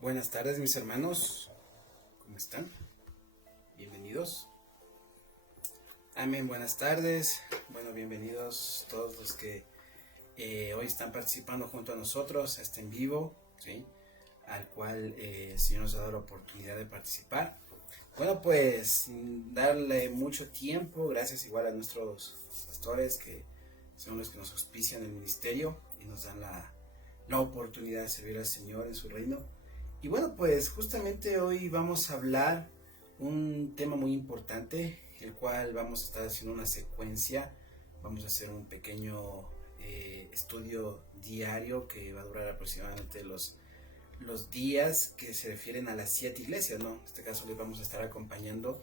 Buenas tardes, mis hermanos, ¿cómo están? Bienvenidos. Amén, buenas tardes. Bueno, bienvenidos todos los que hoy están participando junto a nosotros a este en vivo, ¿sí? Al cual el Señor nos ha dado la oportunidad de participar. Bueno, pues sin darle mucho tiempo, gracias igual a nuestros pastores que son los que nos auspician el ministerio y nos dan la oportunidad de servir al Señor en su reino. Y bueno, pues justamente hoy vamos a hablar un tema muy importante, el cual vamos a estar haciendo una secuencia. Vamos a hacer un pequeño estudio diario que va a durar aproximadamente los días que se refieren a las 7 iglesias, ¿no? En este caso les vamos a estar acompañando.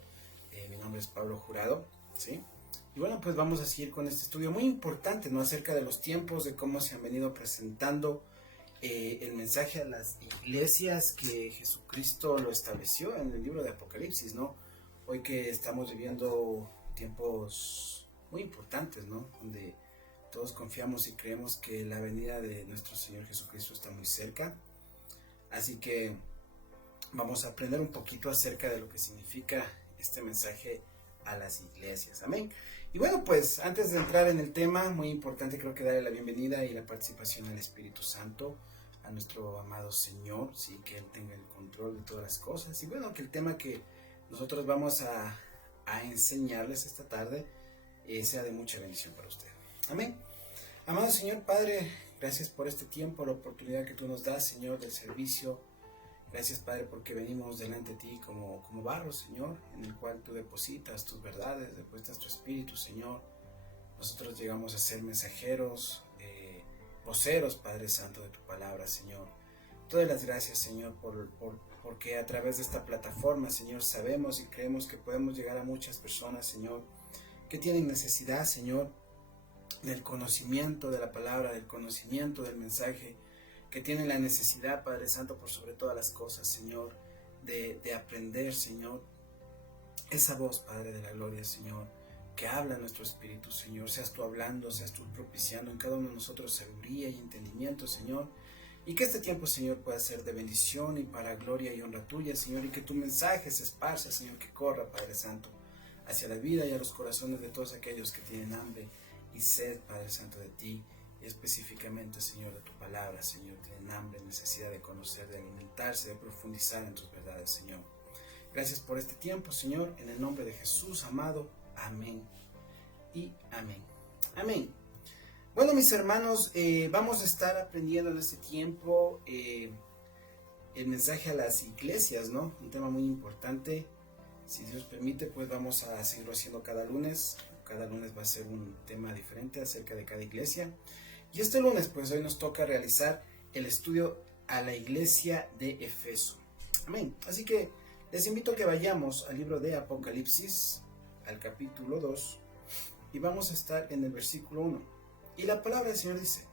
Mi nombre es Pablo Jurado, ¿sí? Y bueno, pues vamos a seguir con este estudio muy importante, ¿no? Acerca de los tiempos, de cómo se han venido presentando el mensaje a las iglesias que Jesucristo lo estableció en el libro de Apocalipsis, ¿no? Hoy que estamos viviendo tiempos muy importantes, ¿no? Donde todos confiamos y creemos que la venida de nuestro Señor Jesucristo está muy cerca. Así que vamos a aprender un poquito acerca de lo que significa este mensaje a las iglesias. Amén. Y bueno, pues antes de entrar en el tema, muy importante creo que darle la bienvenida y la participación al Espíritu Santo, a nuestro amado Señor, sí, que Él tenga el control de todas las cosas. Y bueno, que el tema que nosotros vamos a enseñarles esta tarde sea de mucha bendición para usted. Amén. Amado Señor Padre, gracias por este tiempo, la oportunidad que tú nos das, Señor, del servicio. Gracias, Padre, porque venimos delante de ti como barro, Señor, en el cual tú depositas tus verdades, depositas tu espíritu, Señor. Nosotros llegamos a ser mensajeros, voceros, Padre Santo, de tu palabra, Señor. Te doy las gracias, Señor, porque a través de esta plataforma, Señor, sabemos y creemos que podemos llegar a muchas personas, Señor, que tienen necesidad, Señor, del conocimiento de la palabra, del conocimiento del mensaje, que tienen la necesidad, Padre Santo, por sobre todas las cosas, Señor, de aprender, Señor, esa voz, Padre de la gloria, Señor, que habla nuestro espíritu, Señor. Seas tú hablando, seas tú propiciando en cada uno de nosotros sabiduría y entendimiento, Señor, y que este tiempo, Señor, pueda ser de bendición y para gloria y honra tuya, Señor, y que tu mensaje se esparza, Señor, que corra, Padre Santo, hacia la vida y a los corazones de todos aquellos que tienen hambre y sed, Padre Santo, de ti, y específicamente, Señor, de tu palabra, Señor. Tienen hambre, necesidad de conocer, de alimentarse, de profundizar en tus verdades, Señor. Gracias por este tiempo, Señor, en el nombre de Jesús, amado. Amén y amén. Amén. Bueno, mis hermanos, vamos a estar aprendiendo en este tiempo el mensaje a las iglesias, ¿no? Un tema muy importante. Si Dios permite, pues vamos a seguirlo haciendo cada lunes. Cada lunes va a ser un tema diferente acerca de cada iglesia. Y este lunes, pues hoy nos toca realizar el estudio a la iglesia de Efeso. Amén. Así que les invito a que vayamos al libro de Apocalipsis, al capítulo 2, y vamos a estar en el versículo 1. Y la palabra del Señor dice: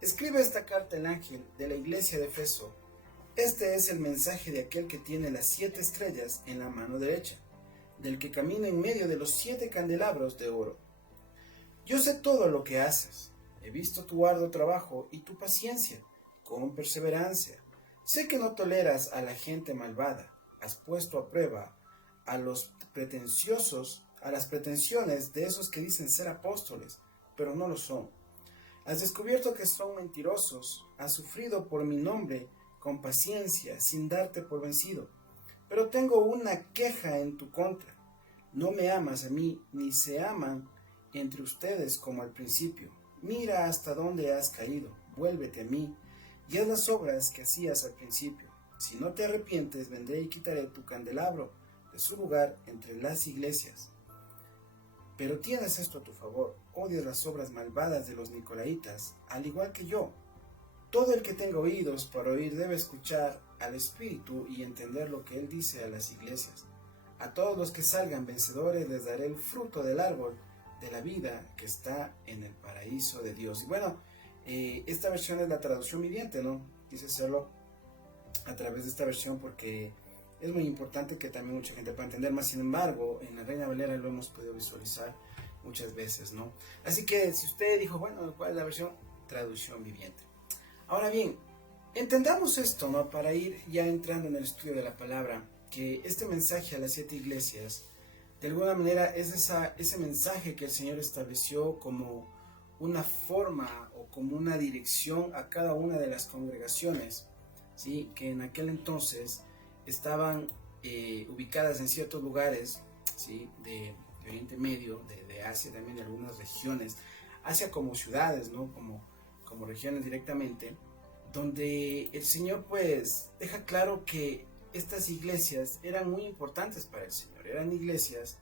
escribe esta carta el ángel de la iglesia de Efeso. Este es el mensaje de aquel que tiene las 7 estrellas en la mano derecha, del que camina en medio de los 7 candelabros de oro. Yo sé todo lo que haces. He visto tu arduo trabajo y tu paciencia, con perseverancia. Sé que no toleras a la gente malvada. Has puesto a prueba a los pretenciosos, a las pretensiones de esos que dicen ser apóstoles, pero no lo son. Has descubierto que son mentirosos. Has sufrido por mi nombre con paciencia, sin darte por vencido. Pero tengo una queja en tu contra. No me amas a mí, ni se aman entre ustedes como al principio. Mira hasta dónde has caído. Vuélvete a mí y haz las obras que hacías al principio. Si no te arrepientes, vendré y quitaré tu candelabro de su lugar entre las iglesias. Pero tienes esto a tu favor: odias las obras malvadas de los nicolaitas, al igual que yo. todo el que tenga oídos para oír debe escuchar al Espíritu y entender lo que Él dice a las iglesias. A todos los que salgan vencedores les daré el fruto del árbol de la vida que está en el paraíso de Dios. Y bueno, esta versión es la traducción viviente, ¿no? Quise hacerlo a través de esta versión porque es muy importante que también mucha gente pueda entender más. Sin embargo, en la Reina Valera lo hemos podido visualizar muchas veces, ¿no? Así que si usted dijo, bueno, ¿cuál es la versión? Traducción viviente. Ahora bien, entendamos esto, ¿no? Para ir ya entrando en el estudio de la palabra, que este mensaje a las 7 iglesias, de alguna manera es ese mensaje que el Señor estableció como una forma o como una dirección a cada una de las congregaciones, ¿sí? Que en aquel entonces estaban ubicadas en ciertos lugares, ¿sí? de Oriente Medio, de Asia también, de algunas regiones, Asia como ciudades, ¿no? como regiones directamente, donde el Señor pues deja claro que estas iglesias eran muy importantes para el Señor, eran iglesias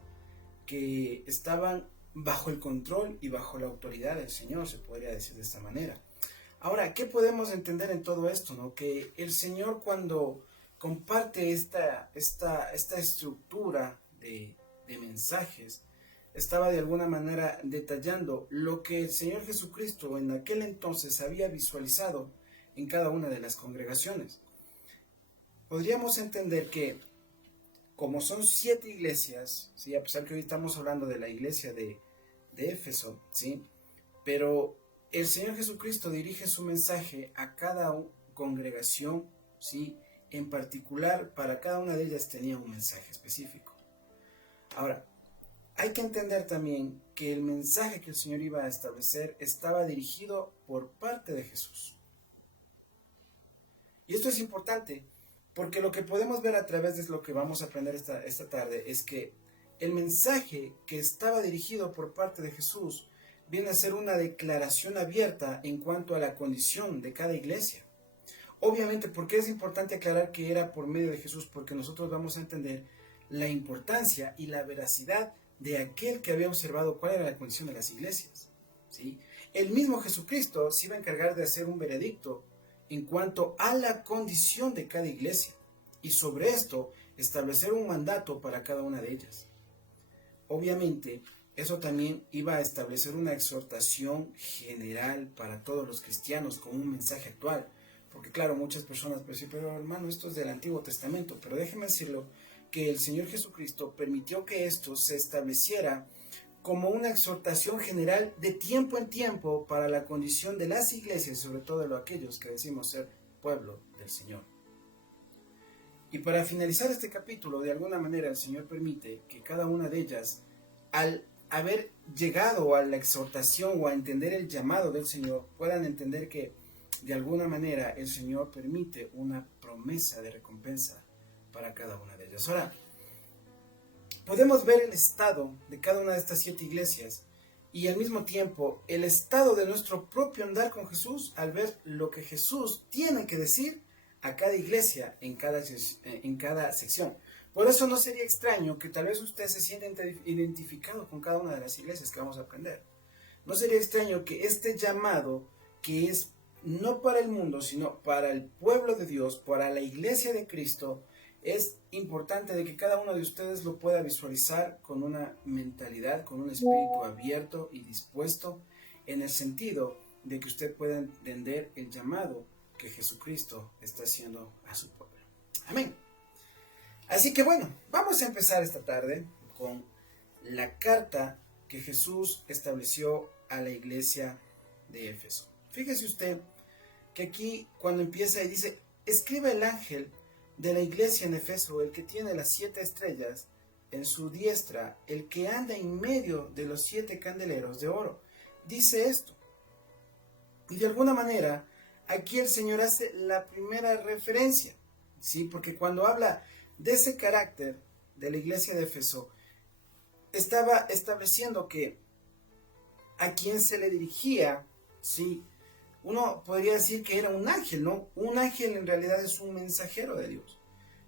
que estaban bajo el control y bajo la autoridad del Señor, se podría decir de esta manera. Ahora, ¿qué podemos entender en todo esto, no? Que el Señor, cuando comparte esta estructura de mensajes, estaba de alguna manera detallando lo que el Señor Jesucristo en aquel entonces había visualizado en cada una de las congregaciones. Podríamos entender que, como son 7 iglesias, ¿sí? A pesar que hoy estamos hablando de la iglesia de Éfeso, ¿sí? Pero el Señor Jesucristo dirige su mensaje a cada congregación, ¿sí? En particular, para cada una de ellas tenía un mensaje específico. Ahora, hay que entender también que el mensaje que el Señor iba a establecer estaba dirigido por parte de Jesús. Y esto es importante, porque lo que podemos ver a través de lo que vamos a aprender esta tarde es que el mensaje que estaba dirigido por parte de Jesús viene a ser una declaración abierta en cuanto a la condición de cada iglesia. Obviamente, ¿por qué es importante aclarar que era por medio de Jesús? Porque nosotros vamos a entender la importancia y la veracidad de aquel que había observado cuál era la condición de las iglesias, ¿sí? El mismo Jesucristo se iba a encargar de hacer un veredicto en cuanto a la condición de cada iglesia y sobre esto establecer un mandato para cada una de ellas. Obviamente, eso también iba a establecer una exhortación general para todos los cristianos con un mensaje actual. Porque claro, muchas personas pueden decir, pero hermano, esto es del Antiguo Testamento. Pero déjeme decirlo, que el Señor Jesucristo permitió que esto se estableciera como una exhortación general de tiempo en tiempo para la condición de las iglesias, sobre todo de aquellos que decimos ser pueblo del Señor. Y para finalizar este capítulo, de alguna manera el Señor permite que cada una de ellas, al haber llegado a la exhortación o a entender el llamado del Señor, puedan entender que de alguna manera el Señor permite una promesa de recompensa para cada una de ellas. Ahora, podemos ver el estado de cada una de estas 7 iglesias y al mismo tiempo el estado de nuestro propio andar con Jesús al ver lo que Jesús tiene que decir a cada iglesia en cada sección. Por eso no sería extraño que tal vez usted se sienta identificado con cada una de las iglesias que vamos a aprender. No sería extraño que este llamado, que es no para el mundo, sino para el pueblo de Dios, para la iglesia de Cristo, es importante de que cada uno de ustedes lo pueda visualizar con una mentalidad, con un espíritu abierto y dispuesto, en el sentido de que usted pueda entender el llamado que Jesucristo está haciendo a su pueblo. Amén. Así que bueno, vamos a empezar esta tarde con la carta que Jesús estableció a la iglesia de Éfeso. Fíjese usted que aquí cuando empieza y dice, escribe el ángel de la iglesia en Éfeso, el que tiene las 7 estrellas en su diestra, el que anda en medio de los 7 candeleros de oro. Dice esto. Y de alguna manera, aquí el Señor hace la primera referencia, ¿sí? Porque cuando habla de ese carácter de la iglesia de Éfeso, estaba estableciendo que a quien se le dirigía, ¿sí? Uno podría decir que era un ángel, ¿no? Un ángel en realidad es un mensajero de Dios.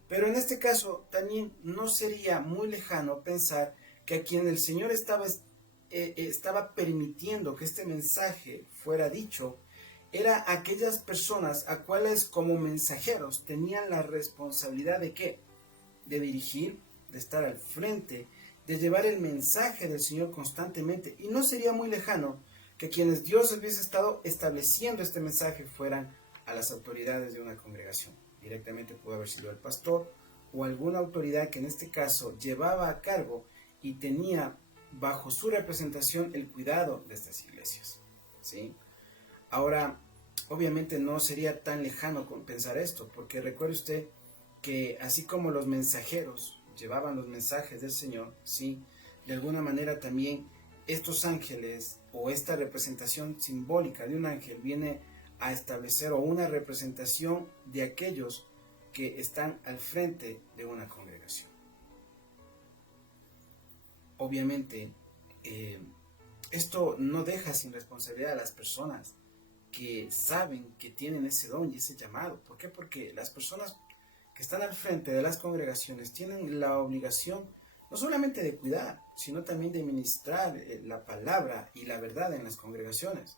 Pero en este caso también no sería muy lejano pensar que a quien el Señor estaba permitiendo que este mensaje fuera dicho era aquellas personas a cuales como mensajeros tenían la responsabilidad de ¿qué? De dirigir, de estar al frente, de llevar el mensaje del Señor constantemente. Y no sería muy lejano que quienes Dios hubiese estado estableciendo este mensaje fueran a las autoridades de una congregación. Directamente pudo haber sido el pastor o alguna autoridad que en este caso llevaba a cargo y tenía bajo su representación el cuidado de estas iglesias, ¿sí? Ahora, obviamente no sería tan lejano pensar esto, porque recuerde usted que así como los mensajeros llevaban los mensajes del Señor, ¿sí? De alguna manera también estos ángeles o esta representación simbólica de un ángel viene a establecer o una representación de aquellos que están al frente de una congregación. Obviamente, esto no deja sin responsabilidad a las personas que saben que tienen ese don y ese llamado. ¿Por qué? Porque las personas que están al frente de las congregaciones tienen la obligación no solamente de cuidar, sino también de ministrar la palabra y la verdad en las congregaciones,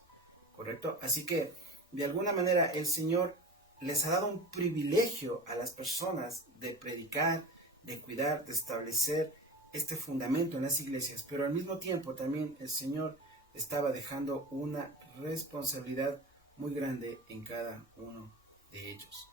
¿correcto? Así que, de alguna manera, el Señor les ha dado un privilegio a las personas de predicar, de cuidar, de establecer este fundamento en las iglesias, pero al mismo tiempo también el Señor estaba dejando una responsabilidad muy grande en cada uno de ellos.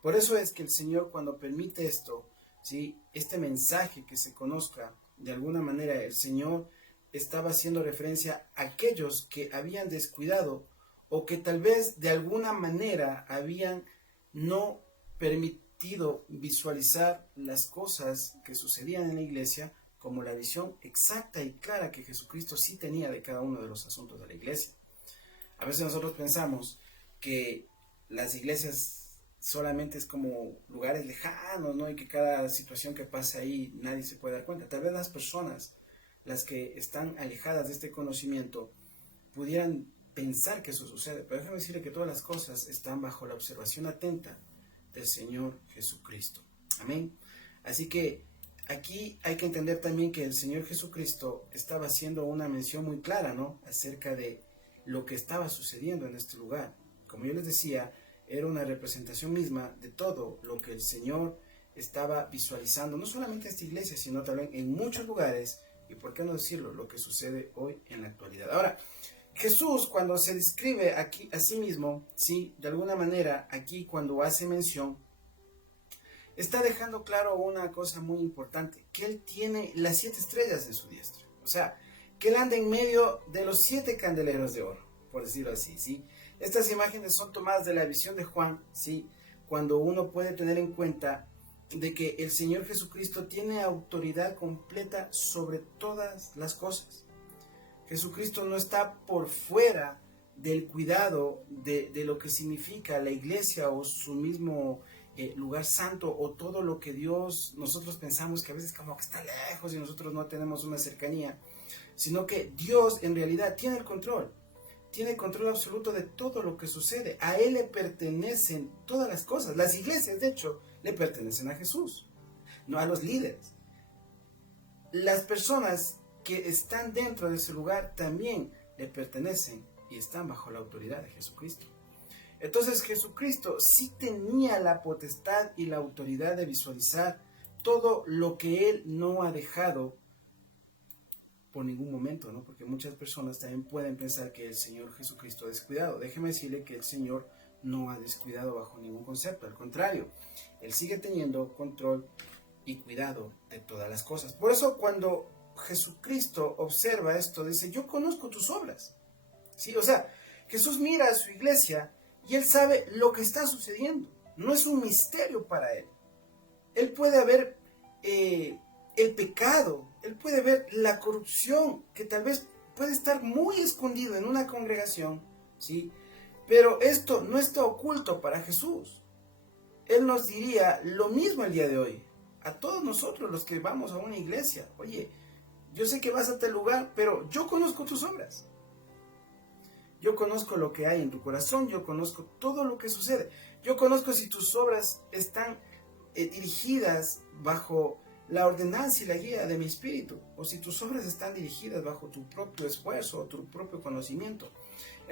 Por eso es que el Señor, cuando permite esto, ¿sí? Este mensaje que se conozca, de alguna manera el Señor estaba haciendo referencia a aquellos que habían descuidado o que tal vez de alguna manera habían no permitido visualizar las cosas que sucedían en la iglesia como la visión exacta y clara que Jesucristo sí tenía de cada uno de los asuntos de la iglesia. A veces nosotros pensamos que las iglesias solamente es como lugares lejanos, ¿no? Y que cada situación que pasa ahí nadie se puede dar cuenta. Tal vez las personas, las que están alejadas de este conocimiento, pudieran pensar que eso sucede. Pero déjame decirle que todas las cosas están bajo la observación atenta del Señor Jesucristo. Amén. Así que aquí hay que entender también que el Señor Jesucristo estaba haciendo una mención muy clara, ¿no? Acerca de lo que estaba sucediendo en este lugar. Como yo les decía, era una representación misma de todo lo que el Señor estaba visualizando, no solamente en esta iglesia, sino también en muchos lugares, y por qué no decirlo, lo que sucede hoy en la actualidad. Ahora, Jesús, cuando se describe aquí a sí mismo, ¿sí? De alguna manera, aquí cuando hace mención, está dejando claro una cosa muy importante, que Él tiene las 7 estrellas en su diestra. O sea, que Él anda en medio de los 7 candeleros de oro, por decirlo así, ¿sí? Estas imágenes son tomadas de la visión de Juan, ¿sí? Cuando uno puede tener en cuenta de que el Señor Jesucristo tiene autoridad completa sobre todas las cosas. Jesucristo no está por fuera del cuidado de lo que significa la iglesia o su mismo lugar santo o todo lo que Dios, nosotros pensamos que a veces como que está lejos y nosotros no tenemos una cercanía, sino que Dios en realidad tiene el control absoluto de todo lo que sucede. A Él le pertenecen todas las cosas. Las iglesias, de hecho, le pertenecen a Jesús, no a los líderes. Las personas que están dentro de ese lugar también le pertenecen y están bajo la autoridad de Jesucristo. Entonces Jesucristo sí tenía la potestad y la autoridad de visualizar todo lo que Él no ha dejado por ningún momento, ¿no? Porque muchas personas también pueden pensar que el Señor Jesucristo ha descuidado. Déjeme decirle que el Señor no ha descuidado bajo ningún concepto. Al contrario, Él sigue teniendo control y cuidado de todas las cosas. Por eso cuando Jesucristo observa esto, dice, yo conozco tus obras. ¿Sí? O sea, Jesús mira a su iglesia y Él sabe lo que está sucediendo. No es un misterio para Él. Él puede ver el pecado, Él puede ver la corrupción que tal vez puede estar muy escondido en una congregación, ¿sí? Pero esto no está oculto para Jesús. Él nos diría lo mismo el día de hoy, a todos nosotros los que vamos a una iglesia. Oye, yo sé que vas a tal lugar, pero yo conozco tus obras. Yo conozco lo que hay en tu corazón, yo conozco todo lo que sucede. Yo conozco si tus obras están dirigidas bajo la ordenanza y la guía de mi espíritu, o si tus obras están dirigidas bajo tu propio esfuerzo o tu propio conocimiento.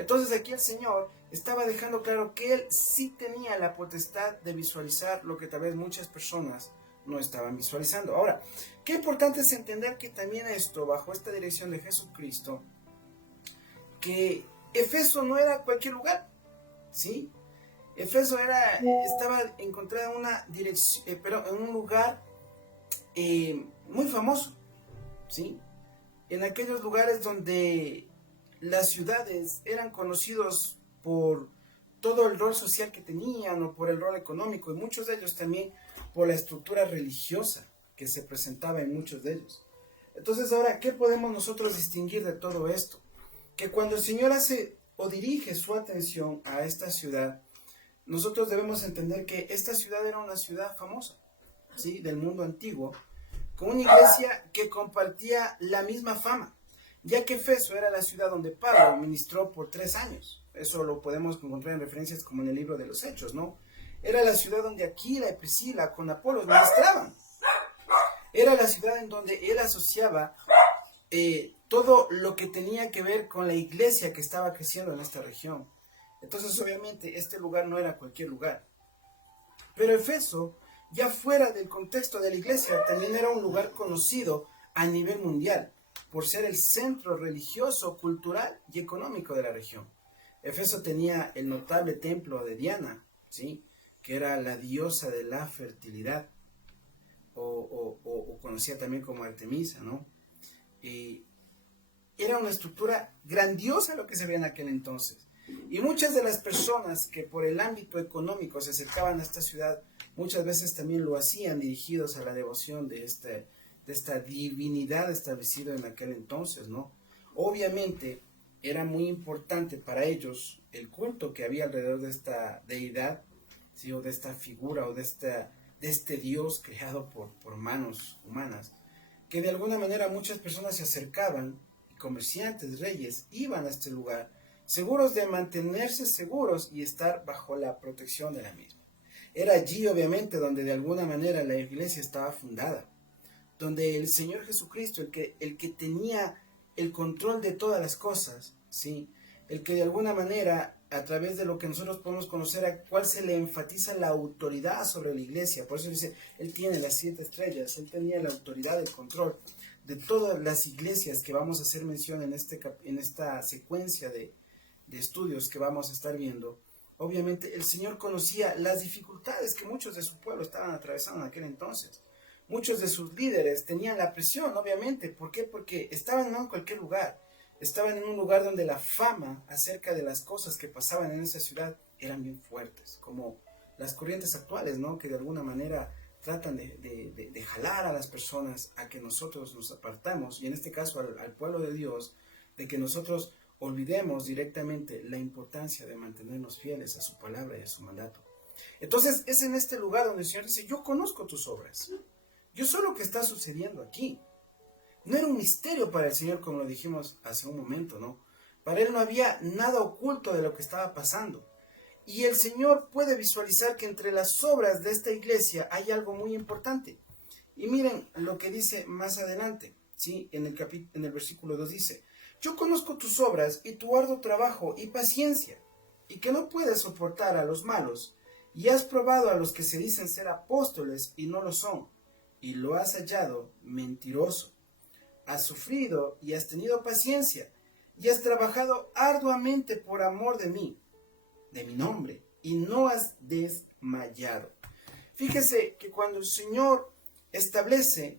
Entonces aquí el Señor estaba dejando claro que Él sí tenía la potestad de visualizar lo que tal vez muchas personas no estaban visualizando. Ahora, qué importante es entender que también esto, bajo esta dirección de Jesucristo, que Efeso no era cualquier lugar, ¿sí? Efeso estaba encontrada en una dirección, en un lugar muy famoso, ¿sí? En aquellos lugares donde las ciudades eran conocidos por todo el rol social que tenían o por el rol económico, y muchos de ellos también por la estructura religiosa que se presentaba en muchos de ellos. Entonces ahora, ¿qué podemos nosotros distinguir de todo esto? Que cuando el Señor hace o dirige su atención a esta ciudad, nosotros debemos entender que esta ciudad era una ciudad famosa, ¿sí? Del mundo antiguo, con una iglesia que compartía la misma fama, ya que Efeso era la ciudad donde Pablo ministró por 3 años. Eso lo podemos encontrar en referencias como en el libro de los Hechos, ¿no? Era la ciudad donde Aquila y Priscila con Apolos ministraban. Era la ciudad en donde él asociaba todo lo que tenía que ver con la iglesia que estaba creciendo en esta región. Entonces, obviamente, este lugar no era cualquier lugar. Pero Efeso, ya fuera del contexto de la iglesia, también era un lugar conocido a nivel mundial, por ser el centro religioso, cultural y económico de la región. Efeso tenía el notable templo de Diana, ¿sí? Que era la diosa de la fertilidad, o conocida también como Artemisa, ¿no? Y era una estructura grandiosa lo que se veía en aquel entonces. Y muchas de las personas que por el ámbito económico se acercaban a esta ciudad, muchas veces también lo hacían dirigidos a la devoción de esta divinidad establecida en aquel entonces, ¿no? Obviamente era muy importante para ellos el culto que había alrededor de esta deidad, ¿sí? O de esta figura, o de este Dios creado por manos humanas, que de alguna manera muchas personas se acercaban, y comerciantes, reyes, iban a este lugar, seguros de mantenerse seguros y estar bajo la protección de la misma. Era allí, obviamente, donde de alguna manera la iglesia estaba fundada, donde el Señor Jesucristo, el que tenía el control de todas las cosas, ¿sí? El que de alguna manera, a través de lo que nosotros podemos conocer, a cuál se le enfatiza la autoridad sobre la iglesia. Por eso dice, Él tiene las 7 estrellas, Él tenía la autoridad, el control de todas las iglesias que vamos a hacer mención en esta secuencia de estudios que vamos a estar viendo. Obviamente el Señor conocía las dificultades que muchos de su pueblo estaban atravesando en aquel entonces. Muchos de sus líderes tenían la presión, obviamente. ¿Por qué? Porque estaban no en cualquier lugar. Estaban en un lugar donde la fama acerca de las cosas que pasaban en esa ciudad eran bien fuertes, como las corrientes actuales, ¿no? Que de alguna manera tratan de jalar a las personas a que nosotros nos apartamos, y en este caso al pueblo de Dios, de que nosotros olvidemos directamente la importancia de mantenernos fieles a su palabra y a su mandato. Entonces es en este lugar donde el Señor dice, yo conozco tus obras, yo sé lo que está sucediendo aquí. No era un misterio para el Señor, como lo dijimos hace un momento, ¿no? Para Él no había nada oculto de lo que estaba pasando. Y el Señor puede visualizar que entre las obras de esta iglesia hay algo muy importante. Y miren lo que dice más adelante, ¿sí? En el versículo 2 dice, yo conozco tus obras y tu arduo trabajo y paciencia, y que no puedes soportar a los malos, y has probado a los que se dicen ser apóstoles y no lo son, y lo has hallado mentiroso. Has sufrido y has tenido paciencia, y has trabajado arduamente por amor de mí, de mi nombre, y no has desmayado. Fíjese que cuando el Señor establece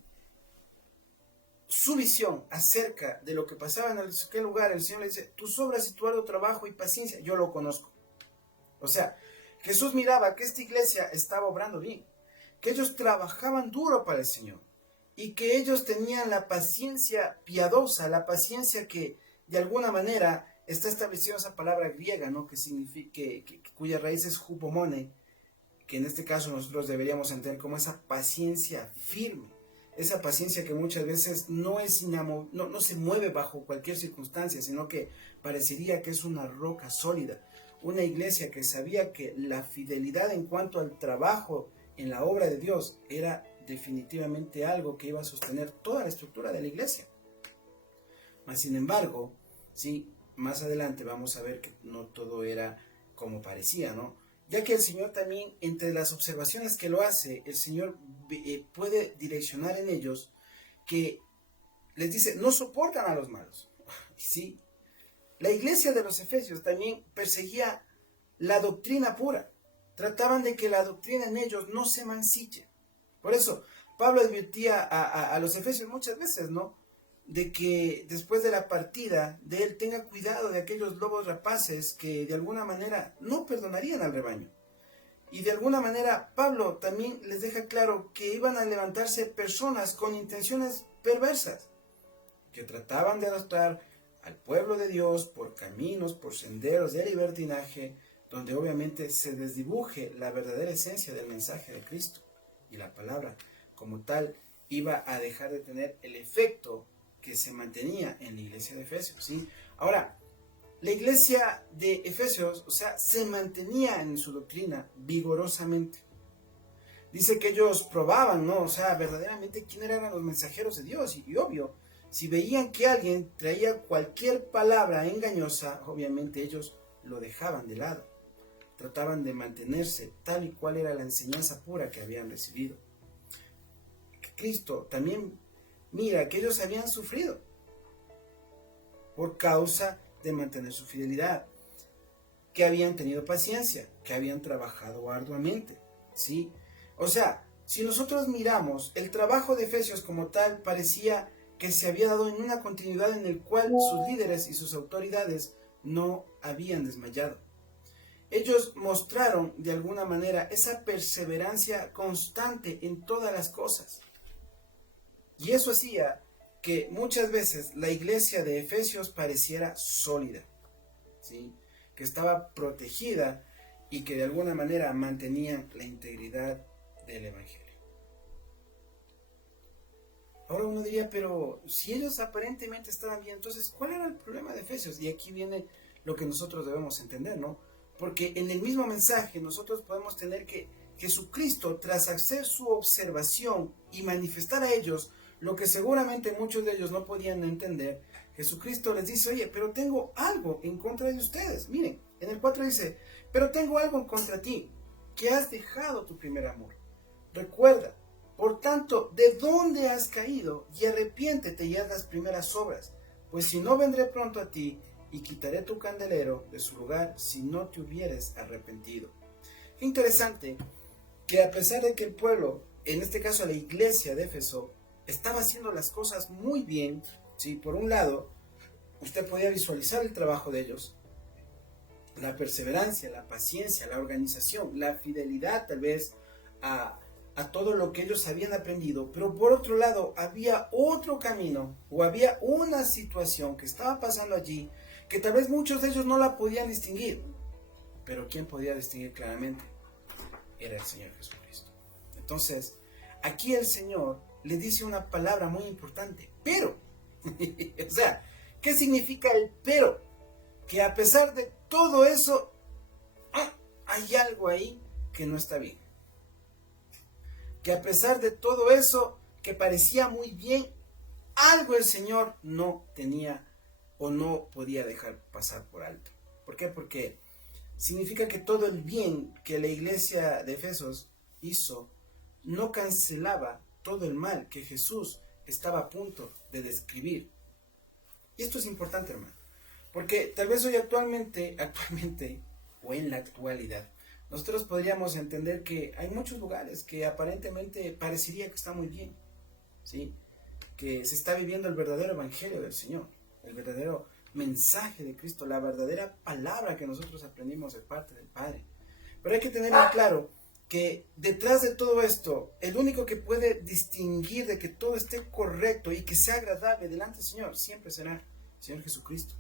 su visión acerca de lo que pasaba en aquel lugar, el Señor le dice, tus obras y tu arduo trabajo y paciencia, yo lo conozco. O sea, Jesús miraba que esta iglesia estaba obrando bien, que ellos trabajaban duro para el Señor, y que ellos tenían la paciencia piadosa, la paciencia que de alguna manera está establecida esa palabra griega, ¿no? Que significa, cuya raíz es hupomone, que en este caso nosotros deberíamos entender como esa paciencia firme, esa paciencia que muchas veces no se mueve bajo cualquier circunstancia, sino que parecería que es una roca sólida, una iglesia que sabía que la fidelidad en cuanto al trabajo en la obra de Dios era definitivamente algo que iba a sostener toda la estructura de la iglesia. Mas sin embargo, ¿sí? más adelante vamos a ver que no todo era como parecía, ¿no? Ya que el Señor también, entre las observaciones que lo hace, el Señor puede direccionar en ellos que les dice, no soportan a los malos. Sí, la iglesia de los Efesios también perseguía la doctrina pura. Trataban de que la doctrina en ellos no se mancille. Por eso, Pablo advertía a los Efesios muchas veces, ¿no? De que después de la partida de él tenga cuidado de aquellos lobos rapaces que de alguna manera no perdonarían al rebaño. Y de alguna manera Pablo también les deja claro que iban a levantarse personas con intenciones perversas, que trataban de arrastrar al pueblo de Dios por caminos, por senderos de libertinaje, donde obviamente se desdibuje la verdadera esencia del mensaje de Cristo. Y la palabra como tal iba a dejar de tener el efecto que se mantenía en la iglesia de Efesios, ¿sí? Ahora, la iglesia de Efesios, o sea, se mantenía en su doctrina vigorosamente. Dice que ellos probaban, ¿no? O sea, verdaderamente quién eran los mensajeros de Dios. Y obvio, si veían que alguien traía cualquier palabra engañosa, obviamente ellos lo dejaban de lado. Trataban de mantenerse tal y cual era la enseñanza pura que habían recibido. Cristo también mira que ellos habían sufrido por causa de mantener su fidelidad, que habían tenido paciencia, que habían trabajado arduamente, ¿sí? O sea, si nosotros miramos el trabajo de Efesios como tal, parecía que se había dado en una continuidad en el cual sus líderes y sus autoridades no habían desmayado. Ellos mostraron de alguna manera esa perseverancia constante en todas las cosas. Y eso hacía que muchas veces la iglesia de Efesios pareciera sólida, ¿sí? Que estaba protegida y que de alguna manera mantenían la integridad del Evangelio. Ahora uno diría, pero si ellos aparentemente estaban bien, entonces, ¿cuál era el problema de Efesios? Y aquí viene lo que nosotros debemos entender, ¿no? Porque en el mismo mensaje nosotros podemos tener que Jesucristo, tras hacer su observación y manifestar a ellos lo que seguramente muchos de ellos no podían entender, Jesucristo les dice, oye, pero tengo algo en contra de ustedes. Miren, en el 4 dice, pero tengo algo en contra de ti, que has dejado tu primer amor. Recuerda, por tanto, de dónde has caído, y arrepiéntete y haz las primeras obras, pues si no vendré pronto a ti, y quitaré tu candelero de su lugar si no te hubieres arrepentido. Qué interesante que a pesar de que el pueblo, en este caso la iglesia de Éfeso, estaba haciendo las cosas muy bien, ¿sí? Por un lado, usted podía visualizar el trabajo de ellos, la perseverancia, la paciencia, la organización, la fidelidad tal vez a todo lo que ellos habían aprendido, pero por otro lado había otro camino o había una situación que estaba pasando allí que tal vez muchos de ellos no la podían distinguir, pero ¿quién podía distinguir claramente? Era el Señor Jesucristo. Entonces, aquí el Señor le dice una palabra muy importante, pero. O sea, ¿qué significa el pero? Que a pesar de todo eso, hay algo ahí que no está bien. Que a pesar de todo eso que parecía muy bien, algo el Señor no tenía o no podía dejar pasar por alto. ¿Por qué? Porque significa que todo el bien que la iglesia de Efesos hizo no cancelaba todo el mal que Jesús estaba a punto de describir. Y esto es importante, hermano, porque tal vez hoy actualmente o en la actualidad, nosotros podríamos entender que hay muchos lugares que aparentemente parecería que está muy bien, ¿sí? Que se está viviendo el verdadero evangelio del Señor, el verdadero mensaje de Cristo, la verdadera palabra que nosotros aprendimos de parte del Padre. Pero hay que tener muy claro que detrás de todo esto, el único que puede distinguir de que todo esté correcto y que sea agradable delante del Señor, siempre será el Señor Jesucristo,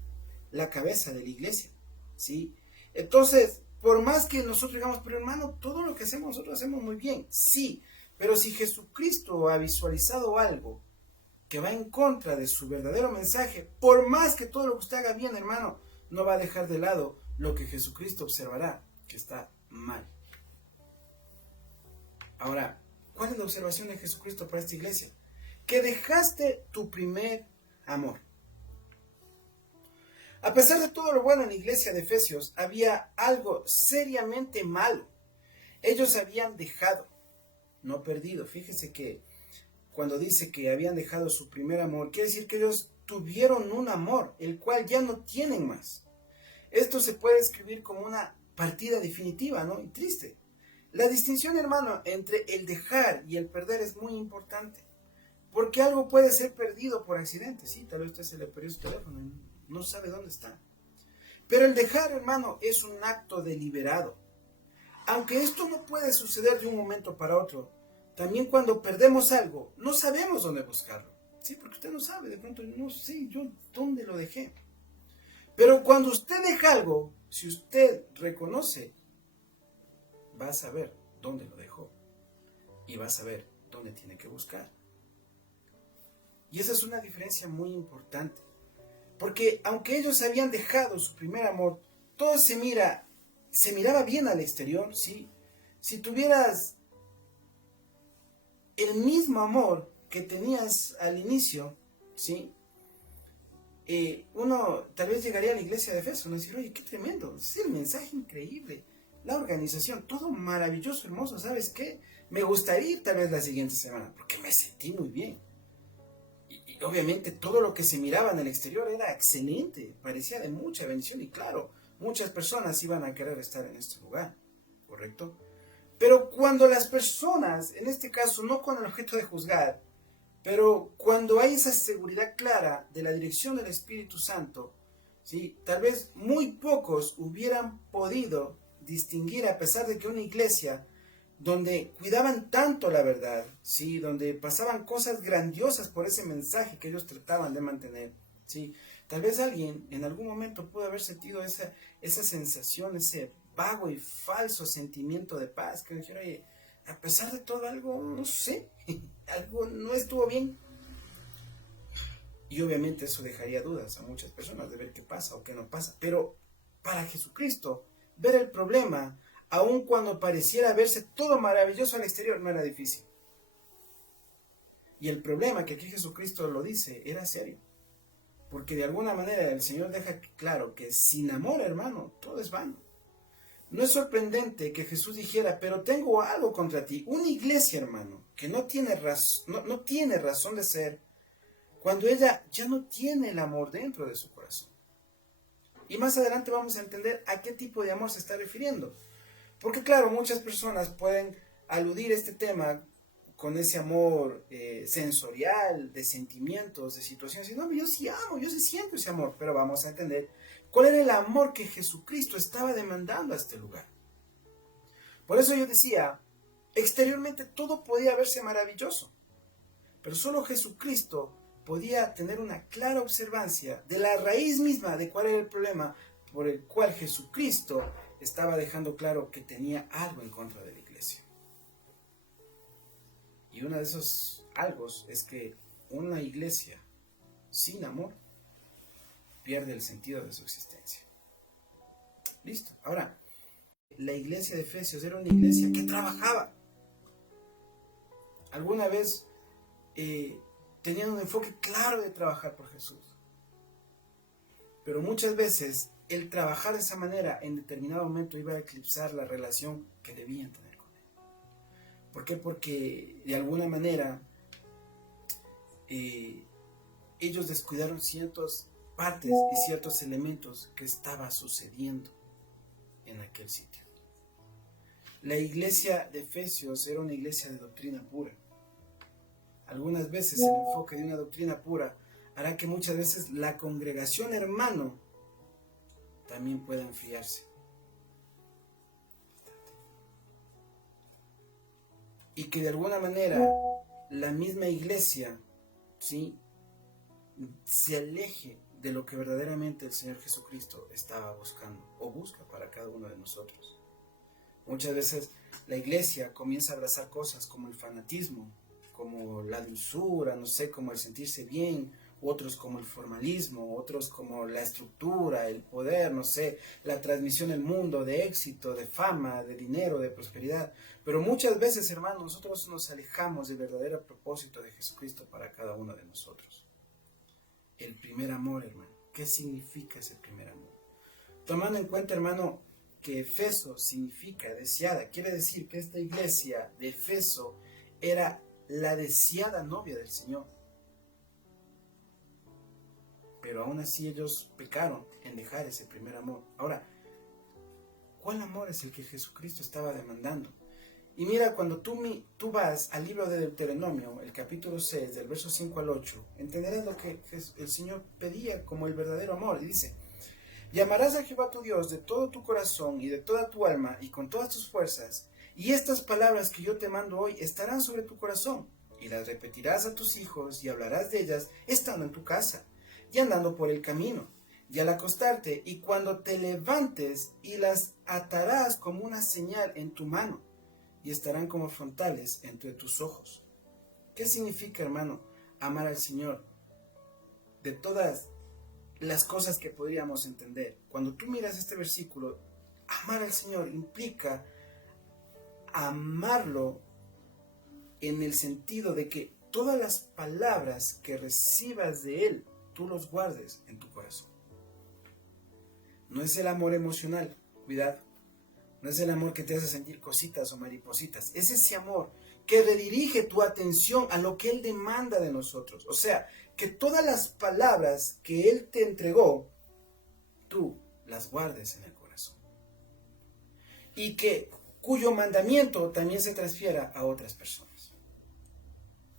la cabeza de la iglesia, ¿sí? Entonces, por más que nosotros digamos, pero hermano, todo lo que hacemos nosotros hacemos muy bien, sí, pero si Jesucristo ha visualizado algo que va en contra de su verdadero mensaje, por más que todo lo que usted haga bien, hermano, no va a dejar de lado lo que Jesucristo observará, que está mal. Ahora, ¿cuál es la observación de Jesucristo para esta iglesia? Que dejaste tu primer amor. A pesar de todo lo bueno en la iglesia de Efesios, había algo seriamente malo. Ellos habían dejado, no perdido. Fíjese que cuando dice que habían dejado su primer amor, quiere decir que ellos tuvieron un amor, el cual ya no tienen más. Esto se puede escribir como una partida definitiva, ¿no? Y triste. La distinción, hermano, entre el dejar y el perder es muy importante. Porque algo puede ser perdido por accidente. Sí, tal vez usted se le perdió su teléfono y no sabe dónde está. Pero el dejar, hermano, es un acto deliberado. Aunque esto no puede suceder de un momento para otro, también cuando perdemos algo, no sabemos dónde buscarlo. Sí, porque usted no sabe, de pronto, no sé yo dónde lo dejé. Pero cuando usted deja algo, si usted reconoce, va a saber dónde lo dejó y va a saber dónde tiene que buscar. Y esa es una diferencia muy importante, porque aunque ellos habían dejado su primer amor, todo se miraba bien al exterior, ¿sí? Si tuvieras el mismo amor que tenías al inicio, ¿sí? Uno tal vez llegaría a la iglesia de Efeso y decir, oye, qué tremendo, es el mensaje increíble, la organización, todo maravilloso, hermoso, ¿sabes qué? Me gustaría ir tal vez la siguiente semana, porque me sentí muy bien. Y obviamente todo lo que se miraba en el exterior era excelente, parecía de mucha bendición y claro, muchas personas iban a querer estar en este lugar, ¿correcto? Pero cuando las personas, en este caso no con el objeto de juzgar, pero cuando hay esa seguridad clara de la dirección del Espíritu Santo, ¿sí? Tal vez muy pocos hubieran podido distinguir, a pesar de que una iglesia donde cuidaban tanto la verdad, ¿sí? Donde pasaban cosas grandiosas por ese mensaje que ellos trataban de mantener, ¿sí? Tal vez alguien en algún momento pudo haber sentido esa sensación, ese vago y falso sentimiento de paz, que dijeron, oye, a pesar de todo algo, no sé, algo no estuvo bien. Y obviamente eso dejaría dudas a muchas personas de ver qué pasa o qué no pasa. Pero para Jesucristo, ver el problema, aun cuando pareciera verse todo maravilloso al exterior, no era difícil. Y el problema, que aquí Jesucristo lo dice, era serio. Porque de alguna manera el Señor deja claro que sin amor, hermano, todo es vano. No es sorprendente que Jesús dijera, pero tengo algo contra ti. Una iglesia, hermano, que no tiene razón de ser, cuando ella ya no tiene el amor dentro de su corazón. Y más adelante vamos a entender a qué tipo de amor se está refiriendo. Porque claro, muchas personas pueden aludir este tema con ese amor sensorial, de sentimientos, de situaciones. Y no, yo sí amo, yo sí siento ese amor. Pero vamos a entender cuál era el amor que Jesucristo estaba demandando a este lugar. Por eso yo decía, exteriormente todo podía verse maravilloso. Pero solo Jesucristo podía tener una clara observancia de la raíz misma de cuál era el problema por el cual Jesucristo estaba dejando claro que tenía algo en contra de la iglesia. Y uno de esos algo es que una iglesia sin amor pierde el sentido de su existencia. Listo. Ahora, la iglesia de Efesios era una iglesia que trabajaba. Alguna vez tenían un enfoque claro de trabajar por Jesús. Pero muchas veces el trabajar de esa manera en determinado momento iba a eclipsar la relación que debían tener con Él. ¿Por qué? Porque de alguna manera ellos descuidaron ciertas partes y ciertos elementos que estaba sucediendo en aquel sitio. La iglesia de Efesios era una iglesia de doctrina pura. Algunas veces el enfoque de una doctrina pura hará que muchas veces la congregación, hermano, también pueda enfriarse. Y que de alguna manera la misma iglesia, ¿sí?, se aleje de lo que verdaderamente el Señor Jesucristo estaba buscando o busca para cada uno de nosotros. Muchas veces la iglesia comienza a abrazar cosas como el fanatismo, como la dulzura, no sé, como el sentirse bien, otros como el formalismo, otros como la estructura, el poder, no sé, la transmisión del mundo, de éxito, de fama, de dinero, de prosperidad. Pero muchas veces, hermanos, nosotros nos alejamos del verdadero propósito de Jesucristo para cada uno de nosotros. El primer amor, hermano. ¿Qué significa ese primer amor? Tomando en cuenta, hermano, que Efeso significa deseada, quiere decir que esta iglesia de Efeso era la deseada novia del Señor. Pero aún así ellos pecaron en dejar ese primer amor. Ahora, ¿cuál amor es el que Jesucristo estaba demandando? Y mira, cuando tú vas al libro de Deuteronomio, el capítulo 6, del verso 5 al 8, entenderás lo que el Señor pedía como el verdadero amor. Y dice: y amarás a Jehová tu Dios de todo tu corazón y de toda tu alma y con todas tus fuerzas. Y estas palabras que yo te mando hoy estarán sobre tu corazón. Y las repetirás a tus hijos y hablarás de ellas estando en tu casa y andando por el camino y al acostarte y cuando te levantes, y las atarás como una señal en tu mano y estarán como frontales entre tus ojos. ¿Qué significa, hermano, amar al Señor? De todas las cosas que podríamos entender, cuando tú miras este versículo, amar al Señor implica amarlo en el sentido de que todas las palabras que recibas de Él, tú los guardes en tu corazón. No es el amor emocional, cuidado. No es el amor que te hace sentir cositas o maripositas. Es ese amor que redirige tu atención a lo que Él demanda de nosotros. O sea, que todas las palabras que Él te entregó, tú las guardes en el corazón. Y cuyo mandamiento también se transfiera a otras personas.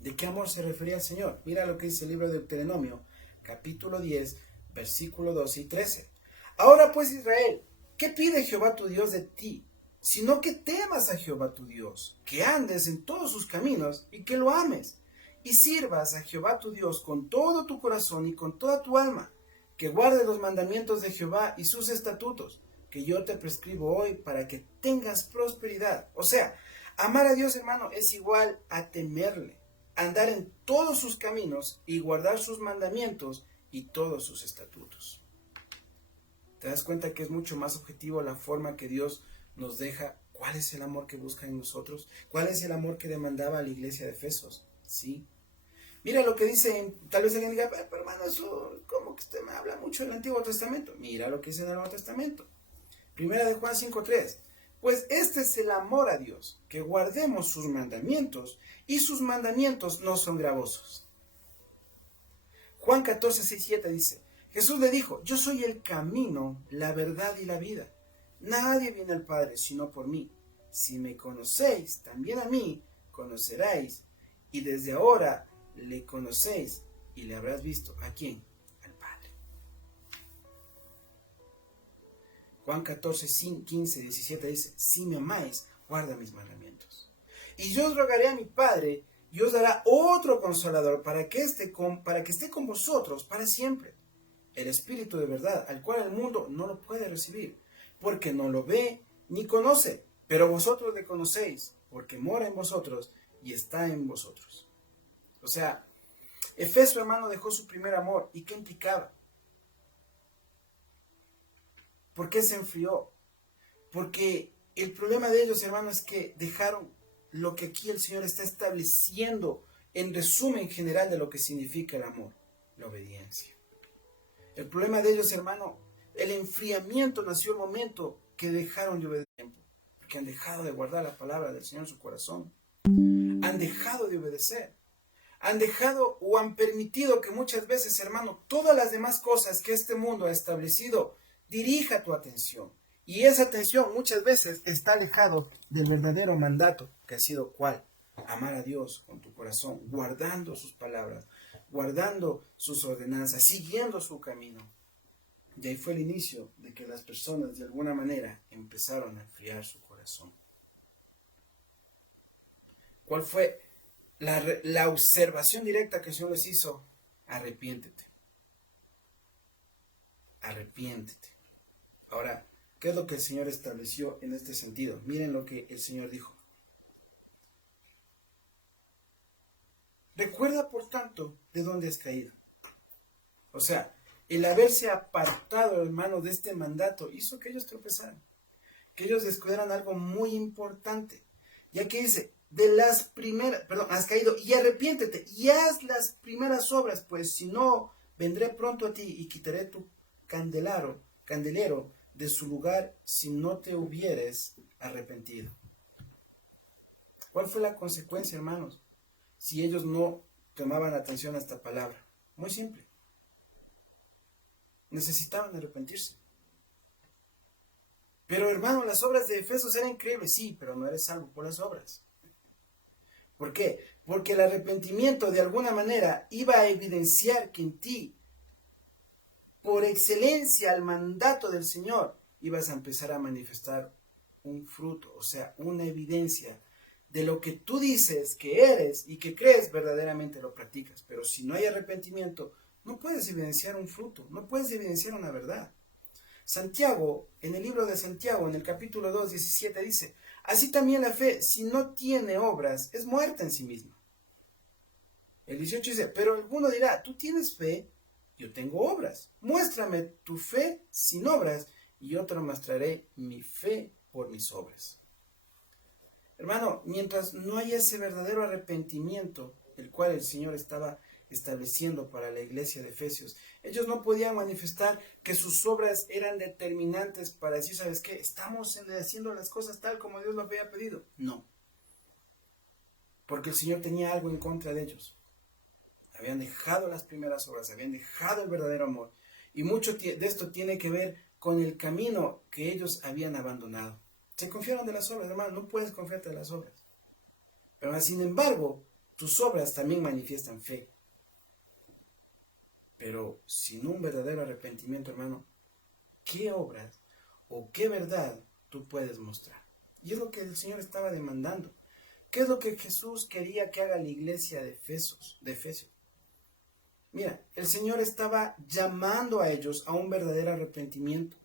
¿De qué amor se refería el Señor? Mira lo que dice el libro de Deuteronomio, capítulo 10, versículo 12 y 13. Ahora pues, Israel, ¿qué pide Jehová tu Dios de ti? Sino que temas a Jehová tu Dios, que andes en todos sus caminos y que lo ames, y sirvas a Jehová tu Dios con todo tu corazón y con toda tu alma, que guardes los mandamientos de Jehová y sus estatutos, que yo te prescribo hoy para que tengas prosperidad. O sea, amar a Dios, hermano, es igual a temerle, andar en todos sus caminos y guardar sus mandamientos y todos sus estatutos. ¿Te das cuenta que es mucho más objetivo la forma que Dios nos deja? ¿Cuál es el amor que busca en nosotros? ¿Cuál es el amor que demandaba a la iglesia de Efesos? Sí. Mira lo que dice, tal vez alguien diga, pero hermano, ¿cómo que usted me habla mucho del Antiguo Testamento? Mira lo que dice en el Nuevo Testamento. Primera de Juan 5:3. Pues este es el amor a Dios, que guardemos sus mandamientos, y sus mandamientos no son gravosos. Juan 14:6-7 dice: Jesús le dijo: yo soy el camino, la verdad y la vida. Nadie viene al Padre sino por mí. Si me conocéis, también a mí conoceráis. Y desde ahora le conocéis y le habrás visto. ¿A quién? Al Padre. Juan 14:15-17 dice: si me amáis, guarda mis mandamientos. Y yo os rogaré a mi Padre, y os dará otro Consolador para que esté con vosotros para siempre. El Espíritu de verdad, al cual el mundo no lo puede recibir, porque no lo ve ni conoce, pero vosotros le conocéis, porque mora en vosotros y está en vosotros. O sea, Efeso, hermano, dejó su primer amor. ¿Y qué implicaba? ¿Por qué se enfrió? Porque el problema de ellos, hermano, es que dejaron lo que aquí el Señor está estableciendo en resumen general de lo que significa el amor: la obediencia. El problema de ellos, hermano, el enfriamiento nació el momento que dejaron de obedecer, porque han dejado de guardar la palabra del Señor en su corazón. Han dejado de obedecer. Han dejado o han permitido que muchas veces, hermano, todas las demás cosas que este mundo ha establecido dirija tu atención. Y esa atención muchas veces está alejado del verdadero mandato, que ha sido ¿cuál? Amar a Dios con tu corazón, guardando sus palabras, guardando sus ordenanzas, siguiendo su camino. Y ahí fue el inicio de que las personas de alguna manera empezaron a enfriar su corazón. ¿Cuál fue la observación directa que el Señor les hizo? Arrepiéntete. Arrepiéntete. Ahora, ¿qué es lo que el Señor estableció en este sentido? Miren lo que el Señor dijo. Recuerda, por tanto, de dónde has caído. O sea, el haberse apartado, hermano, de este mandato hizo que ellos tropezaran, que ellos descuidaran algo muy importante. Y aquí dice: has caído, y arrepiéntete, y haz las primeras obras, pues si no vendré pronto a ti y quitaré tu candelero de su lugar si no te hubieres arrepentido. ¿Cuál fue la consecuencia, hermanos, si ellos no tomaban atención a esta palabra? Muy simple. Necesitaban arrepentirse. Pero, hermano, las obras de Efesios eran increíbles. Sí, pero no eres salvo por las obras. ¿Por qué? Porque el arrepentimiento de alguna manera iba a evidenciar que en ti, por excelencia al mandato del Señor, ibas a empezar a manifestar un fruto, o sea, una evidencia de lo que tú dices que eres y que crees verdaderamente lo practicas. Pero si no hay arrepentimiento, no puedes evidenciar un fruto, no puedes evidenciar una verdad. Santiago, en el libro de Santiago, en el capítulo 2, 17, dice: así también la fe, si no tiene obras, es muerta en sí misma. El 18 dice: pero alguno dirá, tú tienes fe, yo tengo obras. Muéstrame tu fe sin obras, y yo te mostraré mi fe por mis obras. Hermano, mientras no haya ese verdadero arrepentimiento, el cual el Señor estaba estableciendo para la iglesia de Efesios, ellos no podían manifestar que sus obras eran determinantes para decir: ¿sabes qué? Estamos haciendo las cosas tal como Dios lo había pedido. No. Porque el Señor tenía algo en contra de ellos. Habían dejado las primeras obras, habían dejado el verdadero amor. Y mucho de esto tiene que ver con el camino que ellos habían abandonado. Se confiaron de las obras, hermano. No puedes confiarte de las obras. Pero sin embargo, tus obras también manifiestan fe. Pero sin un verdadero arrepentimiento, hermano, ¿qué obras o qué verdad tú puedes mostrar? Y es lo que el Señor estaba demandando. ¿Qué es lo que Jesús quería que haga la iglesia de Efesios? Mira, el Señor estaba llamando a ellos a un verdadero arrepentimiento.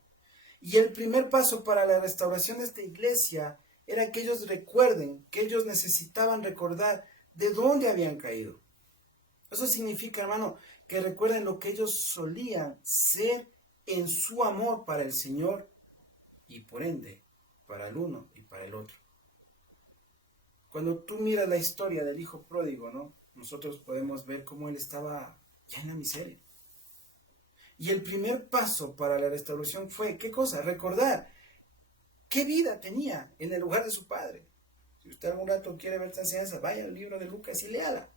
Y el primer paso para la restauración de esta iglesia era que ellos recuerden, que ellos necesitaban recordar de dónde habían caído. Eso significa, hermano, que recuerden lo que ellos solían ser en su amor para el Señor y por ende para el uno y para el otro. Cuando tú miras la historia del hijo pródigo, ¿no? Nosotros podemos ver cómo él estaba ya en la miseria. Y el primer paso para la restauración fue, ¿qué cosa? Recordar qué vida tenía en el lugar de su padre. Si usted algún rato quiere ver esta enseñanza, vaya al libro de Lucas y léala.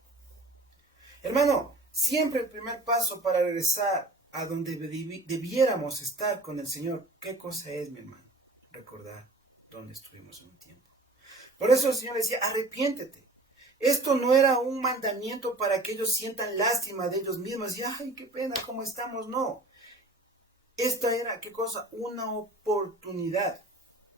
Hermano, siempre el primer paso para regresar a donde debiéramos estar con el Señor, ¿qué cosa es, mi hermano? Recordar dónde estuvimos en un tiempo. Por eso el Señor decía: arrepiéntete. Esto no era un mandamiento para que ellos sientan lástima de ellos mismos y ay, qué pena, ¿cómo estamos? No. Esta era, ¿qué cosa? Una oportunidad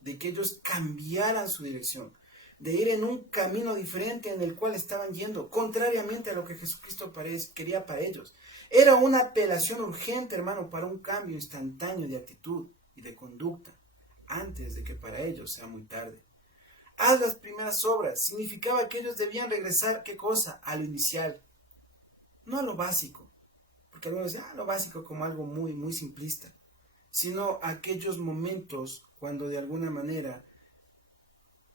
de que ellos cambiaran su dirección, de ir en un camino diferente en el cual estaban yendo, contrariamente a lo que Jesucristo quería para ellos. Era una apelación urgente, hermano, para un cambio instantáneo de actitud y de conducta, antes de que para ellos sea muy tarde. Haz las primeras obras. Significaba que ellos debían regresar, ¿qué cosa? A lo inicial. No a lo básico. Porque algunos dicen, lo básico como algo muy, muy simplista. Sino a aquellos momentos cuando de alguna manera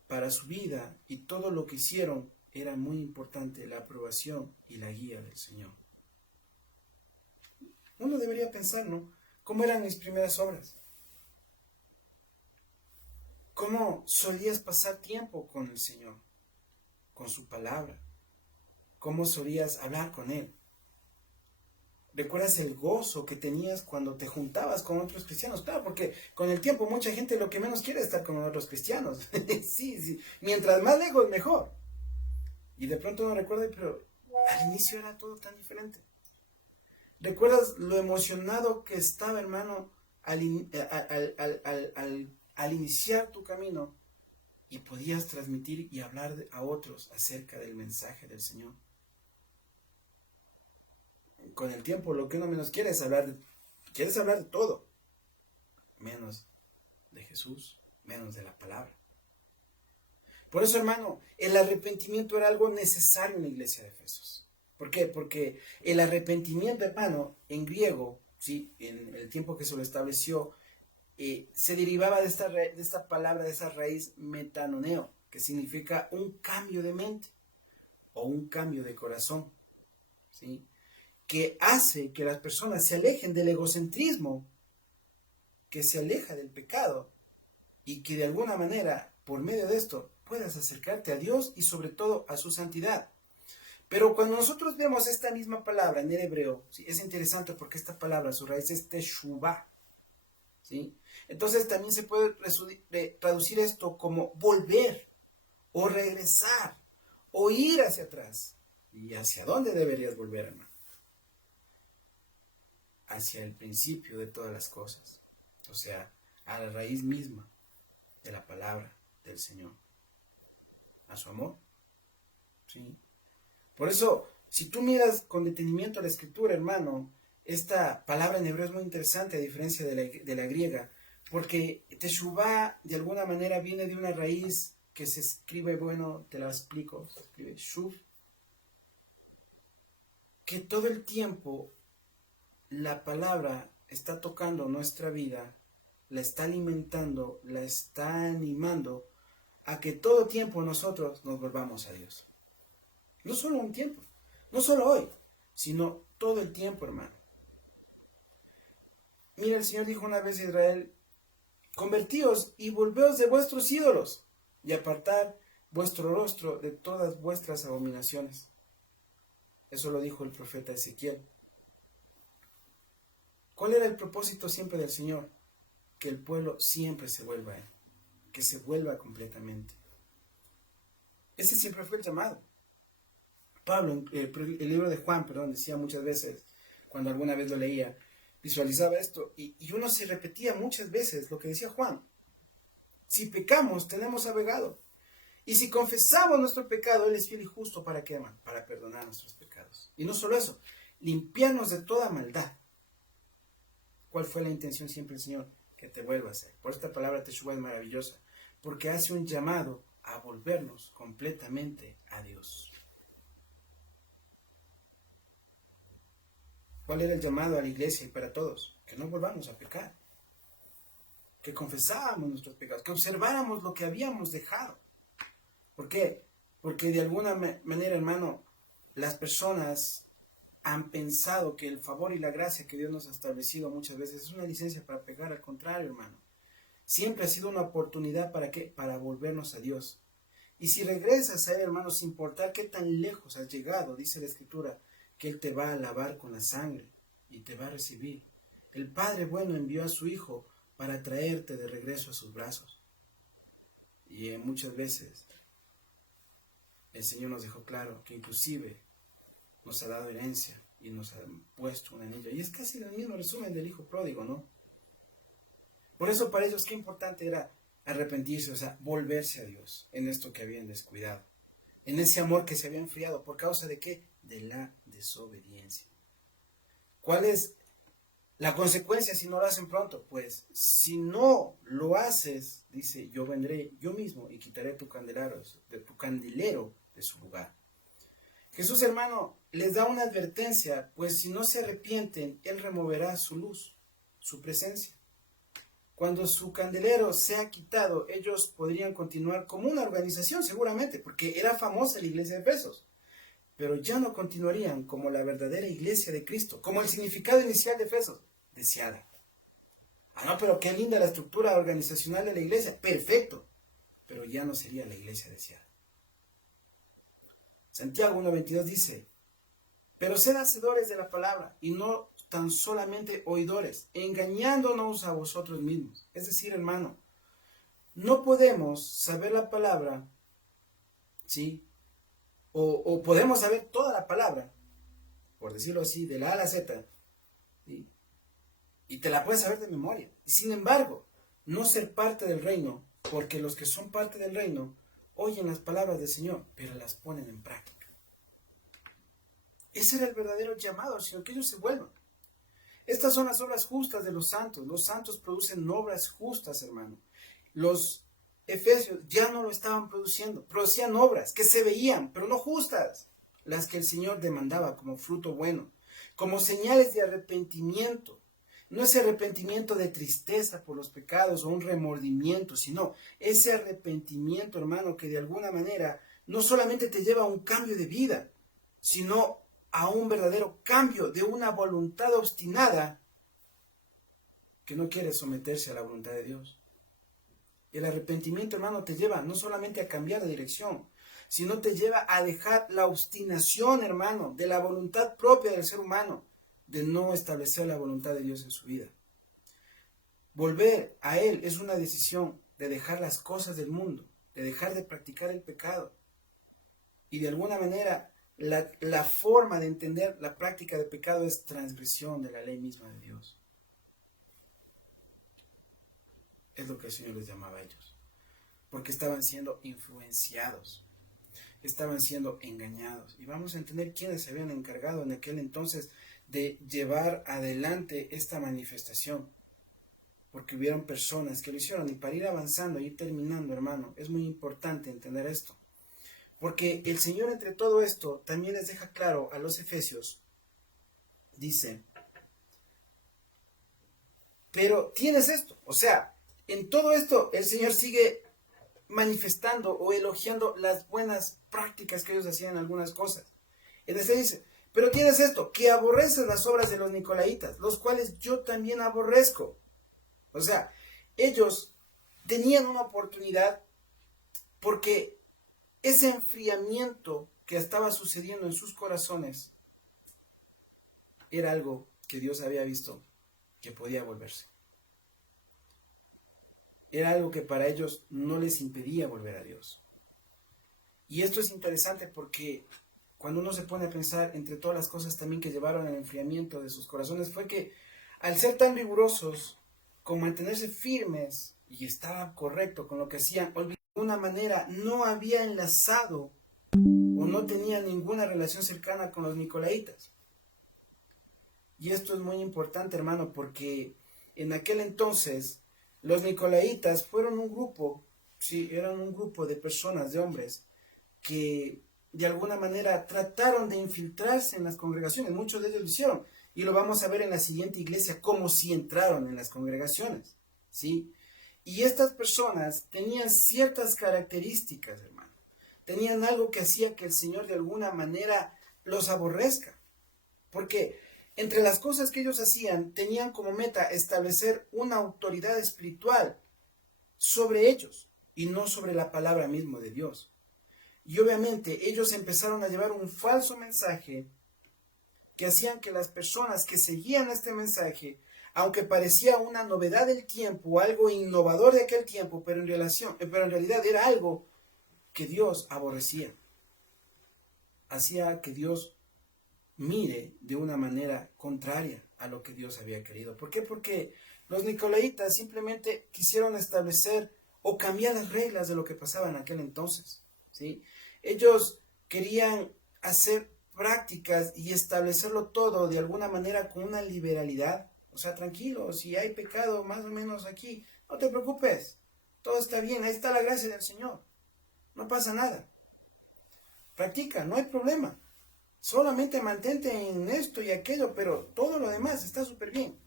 para su vida y todo lo que hicieron era muy importante la aprobación y la guía del Señor. Uno debería pensar, ¿no? ¿Cómo eran mis primeras obras? ¿Cómo solías pasar tiempo con el Señor? Con su palabra. ¿Cómo solías hablar con Él? ¿Recuerdas el gozo que tenías cuando te juntabas con otros cristianos? Claro, porque con el tiempo mucha gente lo que menos quiere es estar con otros cristianos. Sí. Mientras más lejos, mejor. Y de pronto uno recuerda, pero al inicio era todo tan diferente. ¿Recuerdas lo emocionado que estaba, hermano, al iniciar tu camino y podías transmitir y hablar a otros acerca del mensaje del Señor? Con el tiempo lo que uno menos quiere es hablar de todo, menos de Jesús, menos de la palabra. Por eso, hermano, el arrepentimiento era algo necesario en la iglesia de Efesios. ¿Por qué? Porque el arrepentimiento, hermano, en griego, ¿sí? En el tiempo que se lo estableció, se derivaba de esta palabra, de esa raíz metanoneo, que significa un cambio de mente o un cambio de corazón, ¿sí? que hace que las personas se alejen del egocentrismo, que se aleja del pecado y que de alguna manera, por medio de esto, puedas acercarte a Dios y sobre todo a su santidad. Pero cuando nosotros vemos esta misma palabra en el hebreo, ¿sí? Es interesante porque esta palabra, su raíz es teshuvah, ¿sí? Entonces también se puede traducir esto como volver o regresar o ir hacia atrás. ¿Y hacia dónde deberías volver, hermano? Hacia el principio de todas las cosas, o sea, a la raíz misma de la palabra del Señor, a su amor, ¿sí? Por eso, si tú miras con detenimiento la escritura, hermano, esta palabra en hebreo es muy interesante a diferencia de la griega, porque teshuvah de alguna manera viene de una raíz que se escribe, bueno, te la explico, se escribe shuv, que todo el tiempo la palabra está tocando nuestra vida, la está alimentando, la está animando a que todo tiempo nosotros nos volvamos a Dios. No solo un tiempo, no solo hoy, sino todo el tiempo, hermano. Mira, el Señor dijo una vez a Israel, convertíos y volveos de vuestros ídolos y apartad vuestro rostro de todas vuestras abominaciones. Eso lo dijo el profeta Ezequiel. ¿Cuál era el propósito siempre del Señor? Que el pueblo siempre se vuelva a Él, que se vuelva completamente. Ese siempre fue el llamado. Pablo, el libro de Juan, decía muchas veces, cuando alguna vez lo leía, visualizaba esto, y uno se repetía muchas veces lo que decía Juan. Si pecamos, tenemos abogado. Y si confesamos nuestro pecado, Él es fiel y justo para ¿qué, hermano? Para perdonar nuestros pecados. Y no solo eso, limpiarnos de toda maldad. ¿Cuál fue la intención siempre del Señor? Que te vuelva a hacer. Por esta palabra teshuvah es maravillosa, porque hace un llamado a volvernos completamente a Dios. ¿Cuál era el llamado a la iglesia y para todos? Que no volvamos a pecar, que confesáramos nuestros pecados, que observáramos lo que habíamos dejado. ¿Por qué? Porque de alguna manera, hermano, las personas han pensado que el favor y la gracia que Dios nos ha establecido muchas veces es una licencia para pecar. Al contrario, hermano, siempre ha sido una oportunidad ¿para qué? Para volvernos a Dios. Y si regresas a Él, hermano, sin importar qué tan lejos has llegado, dice la Escritura, que Él te va a lavar con la sangre y te va a recibir. El Padre bueno envió a su Hijo para traerte de regreso a sus brazos. Y muchas veces el Señor nos dejó claro que inclusive nos ha dado herencia y nos ha puesto un anillo. Y es casi el mismo resumen del Hijo pródigo, ¿no? Por eso para ellos qué importante era arrepentirse, o sea, volverse a Dios en esto que habían descuidado. En ese amor que se había enfriado. ¿Por causa de qué? De la desobediencia. ¿Cuál es la consecuencia si no lo hacen pronto? Pues si no lo haces, dice, yo vendré yo mismo y quitaré tu candelero de su lugar. Jesús, hermano, les da una advertencia, pues si no se arrepienten, Él removerá su luz, su presencia. Cuando su candelero sea quitado, ellos podrían continuar como una organización seguramente, porque era famosa la iglesia de Efesos, pero ya no continuarían como la verdadera iglesia de Cristo, como el significado inicial de Efesos, deseada. Ah, no, pero qué linda la estructura organizacional de la iglesia, perfecto, pero ya no sería la iglesia deseada. Santiago 1:22 dice, pero sed hacedores de la palabra y no tan solamente oidores, engañándonos a vosotros mismos. Es decir, hermano, no podemos saber la palabra, ¿sí? O podemos saber toda la palabra, por decirlo así, de la A a la Z, ¿sí? Y te la puedes saber de memoria. Y sin embargo, no ser parte del reino, porque los que son parte del reino oyen las palabras del Señor, pero las ponen en práctica. Ese era el verdadero llamado, sino que ellos se vuelvan. Estas son las obras justas de los santos. Los santos producen obras justas, hermano. Los efesios ya no lo estaban produciendo. Producían obras que se veían, pero no justas. Las que el Señor demandaba como fruto bueno. Como señales de arrepentimiento. No ese arrepentimiento de tristeza por los pecados o un remordimiento, sino ese arrepentimiento, hermano, que de alguna manera no solamente te lleva a un cambio de vida, sino a un verdadero cambio de una voluntad obstinada que no quiere someterse a la voluntad de Dios. El arrepentimiento, hermano, te lleva no solamente a cambiar de dirección, sino te lleva a dejar la obstinación, hermano, de la voluntad propia del ser humano, de no establecer la voluntad de Dios en su vida. Volver a Él es una decisión de dejar las cosas del mundo, de dejar de practicar el pecado. Y de alguna manera, la forma de entender la práctica de pecado es transgresión de la ley misma de Dios. Es lo que el Señor les llamaba a ellos. Porque estaban siendo influenciados. Estaban siendo engañados. Y vamos a entender quiénes se habían encargado en aquel entonces de llevar adelante esta manifestación. Porque hubieron personas que lo hicieron. Y para ir avanzando, ir terminando, hermano, es muy importante entender esto. Porque el Señor entre todo esto también les deja claro a los efesios. Dice, pero tienes esto. O sea, en todo esto el Señor sigue manifestando o elogiando las buenas prácticas que ellos hacían en algunas cosas. Entonces dice, pero tienes esto, que aborreces las obras de los nicolaitas, los cuales yo también aborrezco. O sea, ellos tenían una oportunidad porque ese enfriamiento que estaba sucediendo en sus corazones era algo que Dios había visto que podía volverse. Era algo que para ellos no les impedía volver a Dios. Y esto es interesante porque cuando uno se pone a pensar entre todas las cosas también que llevaron al enfriamiento de sus corazones, fue que al ser tan rigurosos, con mantenerse firmes, y estaba correcto con lo que hacían, de alguna manera no había enlazado o no tenía ninguna relación cercana con los nicolaitas. Y esto es muy importante, hermano, porque en aquel entonces los nicolaitas fueron un grupo, sí, eran un grupo de personas, de hombres, que de alguna manera trataron de infiltrarse en las congregaciones. Muchos de ellos lo hicieron. Y lo vamos a ver en la siguiente iglesia, cómo sí entraron en las congregaciones, ¿sí? Y estas personas tenían ciertas características, hermano. Tenían algo que hacía que el Señor de alguna manera los aborrezca. Porque entre las cosas que ellos hacían, tenían como meta establecer una autoridad espiritual sobre ellos y no sobre la palabra misma de Dios. Y obviamente ellos empezaron a llevar un falso mensaje que hacían que las personas que seguían este mensaje, aunque parecía una novedad del tiempo, algo innovador de aquel tiempo, pero en realidad era algo que Dios aborrecía. Hacía que Dios mire de una manera contraria a lo que Dios había querido. ¿Por qué? Porque los nicolaitas simplemente quisieron establecer o cambiar las reglas de lo que pasaba en aquel entonces, ¿sí? Ellos querían hacer prácticas y establecerlo todo de alguna manera con una liberalidad. O sea, tranquilo, si hay pecado más o menos aquí, no te preocupes, todo está bien, ahí está la gracia del Señor, no pasa nada. Practica, no hay problema. Solamente mantente en esto y aquello, pero todo lo demás está súper bien.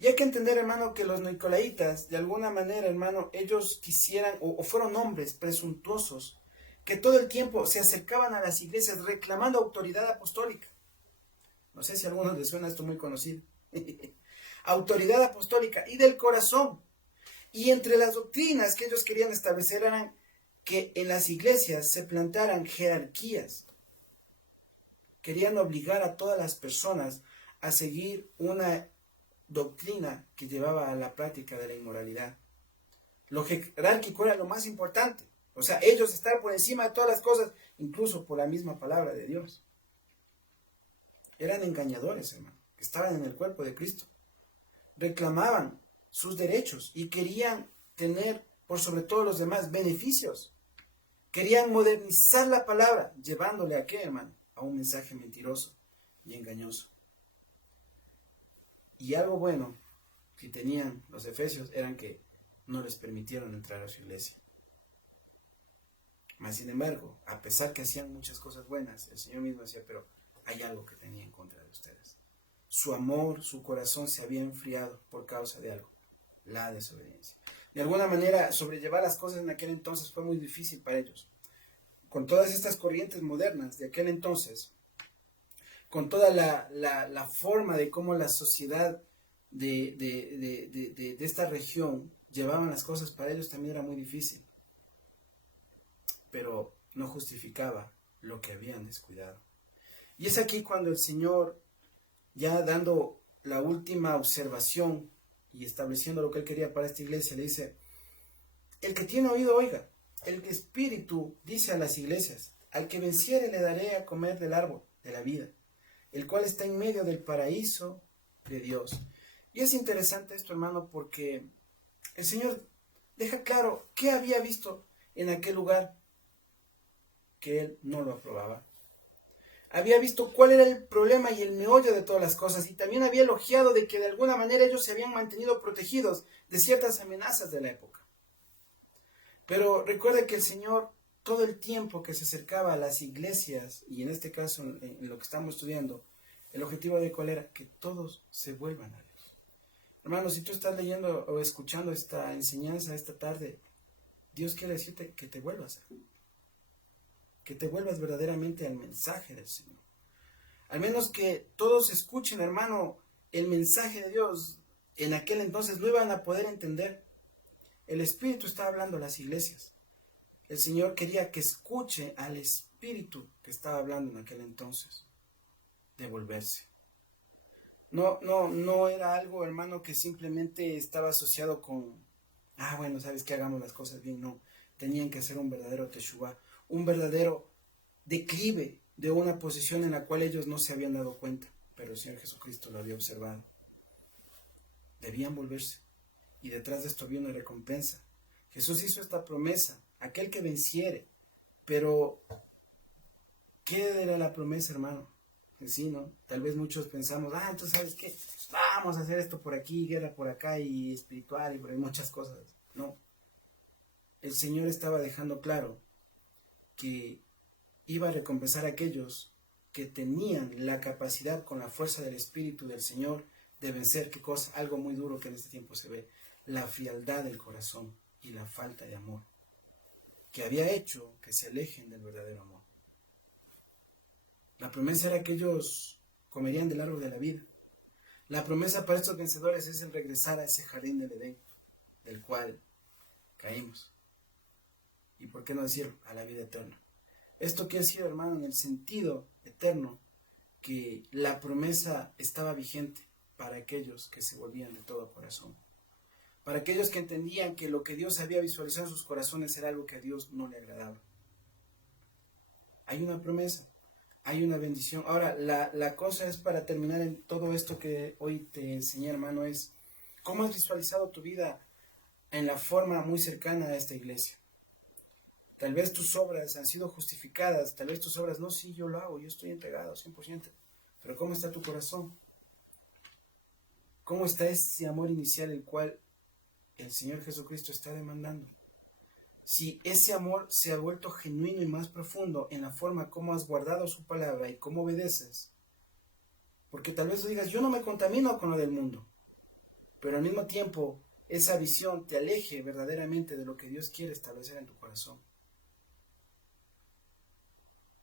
Y hay que entender, hermano, que los nicolaitas, de alguna manera, hermano, ellos quisieran, o fueron hombres presuntuosos, que todo el tiempo se acercaban a las iglesias reclamando autoridad apostólica. No sé si a algunos les suena esto muy conocido. Autoridad apostólica y del corazón. Y entre las doctrinas que ellos querían establecer eran que en las iglesias se plantaran jerarquías. Querían obligar a todas las personas a seguir una doctrina que llevaba a la práctica de la inmoralidad. Lo jerárquico era lo más importante. O sea, ellos estar por encima de todas las cosas, incluso por la misma palabra de Dios. Eran engañadores, hermano, que estaban en el cuerpo de Cristo. Reclamaban sus derechos y querían tener, por sobre todo los demás, beneficios. Querían modernizar la palabra, llevándole a qué, hermano, a un mensaje mentiroso y engañoso. Y algo bueno que tenían los efesios eran que no les permitieron entrar a su iglesia. Mas sin embargo, a pesar que hacían muchas cosas buenas, el Señor mismo decía, pero hay algo que tenía en contra de ustedes. Su amor, su corazón se había enfriado por causa de algo, la desobediencia. De alguna manera, sobrellevar las cosas en aquel entonces fue muy difícil para ellos. Con todas estas corrientes modernas de aquel entonces, con toda la forma de cómo la sociedad de esta región llevaban las cosas, para ellos también era muy difícil. Pero no justificaba lo que habían descuidado. Y es aquí cuando el Señor, ya dando la última observación y estableciendo lo que Él quería para esta iglesia, le dice: el que tiene oído oiga. El Espíritu dice a las iglesias: al que venciere le daré a comer del árbol de la vida, el cual está en medio del paraíso de Dios. Y es interesante esto, hermano, porque el Señor deja claro qué había visto en aquel lugar que Él no lo aprobaba. Había visto cuál era el problema y el meollo de todas las cosas, y también había elogiado de que de alguna manera ellos se habían mantenido protegidos de ciertas amenazas de la época. Pero recuerde que el Señor, todo el tiempo que se acercaba a las iglesias, y en este caso en lo que estamos estudiando, el objetivo de cuál era: que todos se vuelvan a Dios. Hermano, si tú estás leyendo o escuchando esta enseñanza esta tarde, Dios quiere decirte que te vuelvas a Él, que te vuelvas verdaderamente al mensaje del Señor. Al menos que todos escuchen, hermano, el mensaje de Dios. En aquel entonces no iban a poder entender. El Espíritu estaba hablando a las iglesias. El Señor quería que escuche al Espíritu que estaba hablando en aquel entonces, de volverse. No era algo, hermano, que simplemente estaba asociado con, bueno, sabes que hagamos las cosas bien. No, tenían que hacer un verdadero teshuvá, un verdadero declive de una posición en la cual ellos no se habían dado cuenta, pero el Señor Jesucristo lo había observado. Debían volverse, y detrás de esto había una recompensa. Jesús hizo esta promesa: aquel que venciere. Pero ¿qué era la promesa, hermano? Sí, ¿no? Tal vez muchos pensamos: entonces, ¿sabes qué? Vamos a hacer esto por aquí, guerra por acá, y espiritual, y por ahí muchas cosas. No. El Señor estaba dejando claro que iba a recompensar a aquellos que tenían la capacidad, con la fuerza del Espíritu del Señor, de vencer, ¿qué cosa? Algo muy duro que en este tiempo se ve: la frialdad del corazón y la falta de amor, que había hecho que se alejen del verdadero amor. La promesa era que ellos comerían del árbol de la vida. La promesa para estos vencedores es el regresar a ese jardín del Edén, del cual caímos. Y por qué no decir a la vida eterna. Esto quiere decir, hermano, en el sentido eterno, que la promesa estaba vigente para aquellos que se volvían de todo corazón. Para aquellos que entendían que lo que Dios había visualizado en sus corazones era algo que a Dios no le agradaba. Hay una promesa, hay una bendición. Ahora, la cosa es, para terminar en todo esto que hoy te enseñé, hermano, es cómo has visualizado tu vida en la forma muy cercana a esta iglesia. Tal vez tus obras han sido justificadas, tal vez tus obras, no, sí, yo lo hago, yo estoy entregado 100%. Pero ¿cómo está tu corazón? ¿Cómo está ese amor inicial el cual el Señor Jesucristo está demandando? Si ese amor se ha vuelto genuino y más profundo en la forma como has guardado su palabra y cómo obedeces. Porque tal vez tú digas: yo no me contamino con lo del mundo. Pero al mismo tiempo, esa visión te aleje verdaderamente de lo que Dios quiere establecer en tu corazón.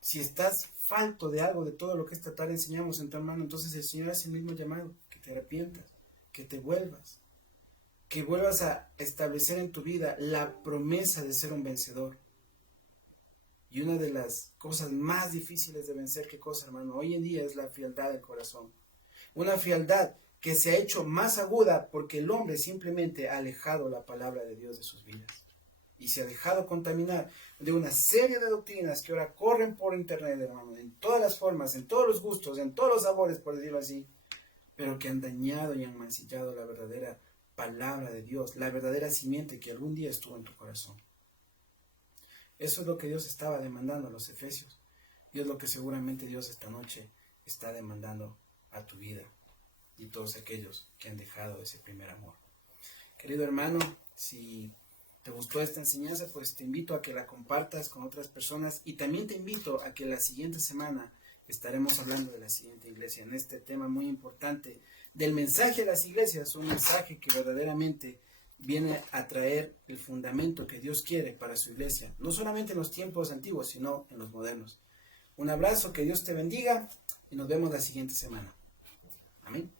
Si estás falto de algo de todo lo que esta tarde enseñamos en tu hermano, entonces el Señor hace el mismo llamado: que te arrepientas, que te vuelvas, que vuelvas a establecer en tu vida la promesa de ser un vencedor. Y una de las cosas más difíciles de vencer, ¿qué cosa, hermano? Hoy en día es la frialdad del corazón. Una frialdad que se ha hecho más aguda porque el hombre simplemente ha alejado la palabra de Dios de sus vidas. Y se ha dejado contaminar de una serie de doctrinas que ahora corren por internet, hermano, en todas las formas, en todos los gustos, en todos los sabores, por decirlo así, pero que han dañado y han mancillado la verdadera palabra de Dios, la verdadera simiente que algún día estuvo en tu corazón. Eso es lo que Dios estaba demandando a los efesios, y es lo que seguramente Dios esta noche está demandando a tu vida y todos aquellos que han dejado ese primer amor. Querido hermano, si te gustó esta enseñanza, pues te invito a que la compartas con otras personas, y también te invito a que la siguiente semana estaremos hablando de la siguiente iglesia, en este tema muy importante del mensaje de las iglesias, un mensaje que verdaderamente viene a traer el fundamento que Dios quiere para su iglesia, no solamente en los tiempos antiguos, sino en los modernos. Un abrazo, que Dios te bendiga. y nos vemos la siguiente semana. Amén.